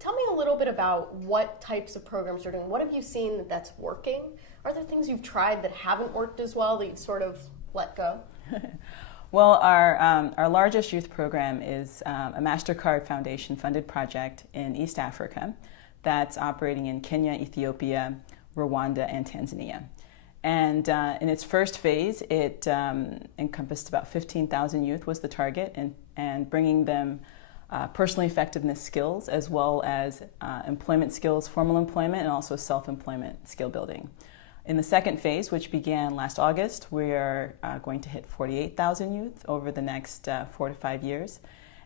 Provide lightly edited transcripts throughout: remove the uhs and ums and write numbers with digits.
tell me a little bit about what types of programs you're doing. What have you seen that's working? Are there things you've tried that haven't worked as well that you've sort of let go? Well, our largest youth program is a Mastercard Foundation funded project in East Africa that's operating in Kenya, Ethiopia, Rwanda, and Tanzania. And in its first phase, it encompassed about 15,000 youth was the target, and bringing them personal effectiveness skills as well as employment skills, formal employment, and also self-employment skill building. In the second phase, which began last August, we are going to hit 48,000 youth over the next 4 to 5 years.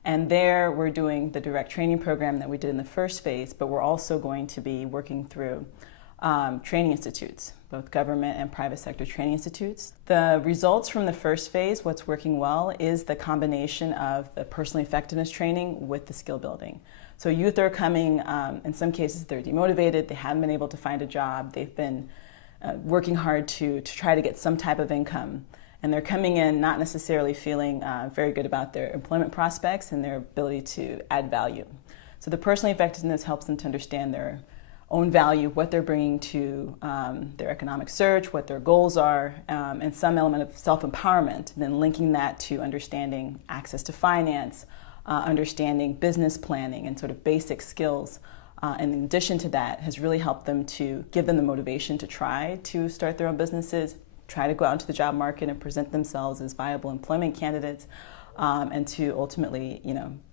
And there we're doing the direct training program that we did in the first phase, but we're also going to be working through training institutes, both government and private sector training institutes. The results from the first phase, what's working well, is the combination of the personal effectiveness training with the skill building. So youth are coming, in some cases they're demotivated, they haven't been able to find a job, they've been working hard to try to get some type of income, and they're coming in not necessarily feeling very good about their employment prospects and their ability to add value. So the personal effectiveness helps them to understand their own value, what they're bringing to their economic search, what their goals are, and some element of self-empowerment, then linking that to understanding access to finance, understanding business planning and sort of basic skills. And in addition to that, has really helped them to give them the motivation to try to start their own businesses, try to go out into the job market and present themselves as viable employment candidates, and to ultimately,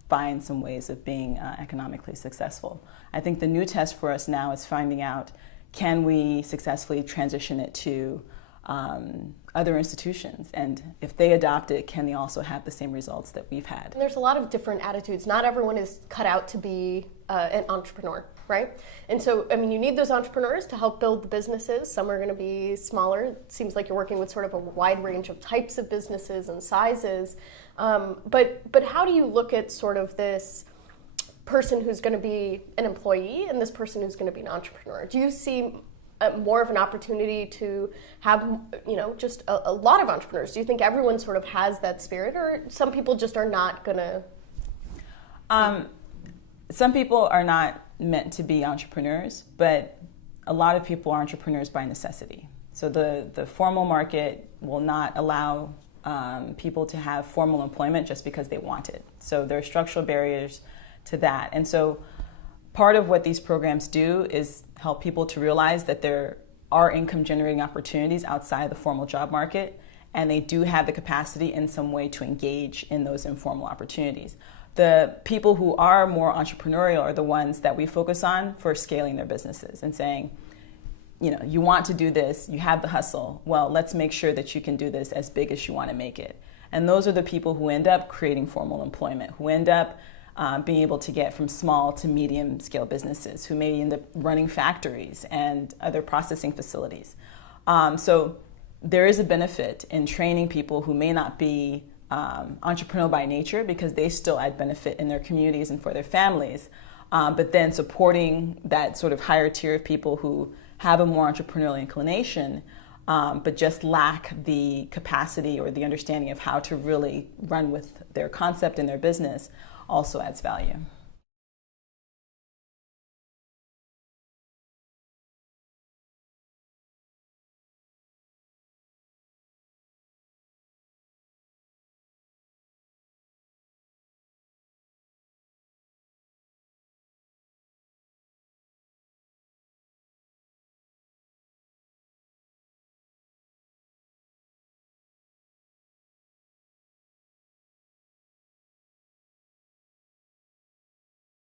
find some ways of being economically successful. I think the new test for us now is finding out, can we successfully transition it to other institutions? And if they adopt it, can they also have the same results that we've had? And there's a lot of different attitudes. Not everyone is cut out to be an entrepreneur, right? And so, you need those entrepreneurs to help build the businesses. Some are going to be smaller. It seems like you're working with sort of a wide range of types of businesses and sizes. But how do you look at sort of this person who's going to be an employee and this person who's going to be an entrepreneur? Do you see more of an opportunity to have, just a lot of entrepreneurs? Do you think everyone sort of has that spirit, or some people just are not going to? Some people are not meant to be entrepreneurs, but a lot of people are entrepreneurs by necessity. So the formal market will not allow people to have formal employment just because they want it. So there are structural barriers to that. And so part of what these programs do is help people to realize that there are income generating opportunities outside the formal job market, and they do have the capacity in some way to engage in those informal opportunities. The people who are more entrepreneurial are the ones that we focus on for scaling their businesses and saying, you want to do this, you have the hustle, well, let's make sure that you can do this as big as you want to make it. And those are the people who end up creating formal employment, who end up being able to get from small to medium scale businesses, who may end up running factories and other processing facilities. So there is a benefit in training people who may not be entrepreneurial by nature, because they still add benefit in their communities and for their families, but then supporting that sort of higher tier of people who have a more entrepreneurial inclination, but just lack the capacity or the understanding of how to really run with their concept and their business, also adds value.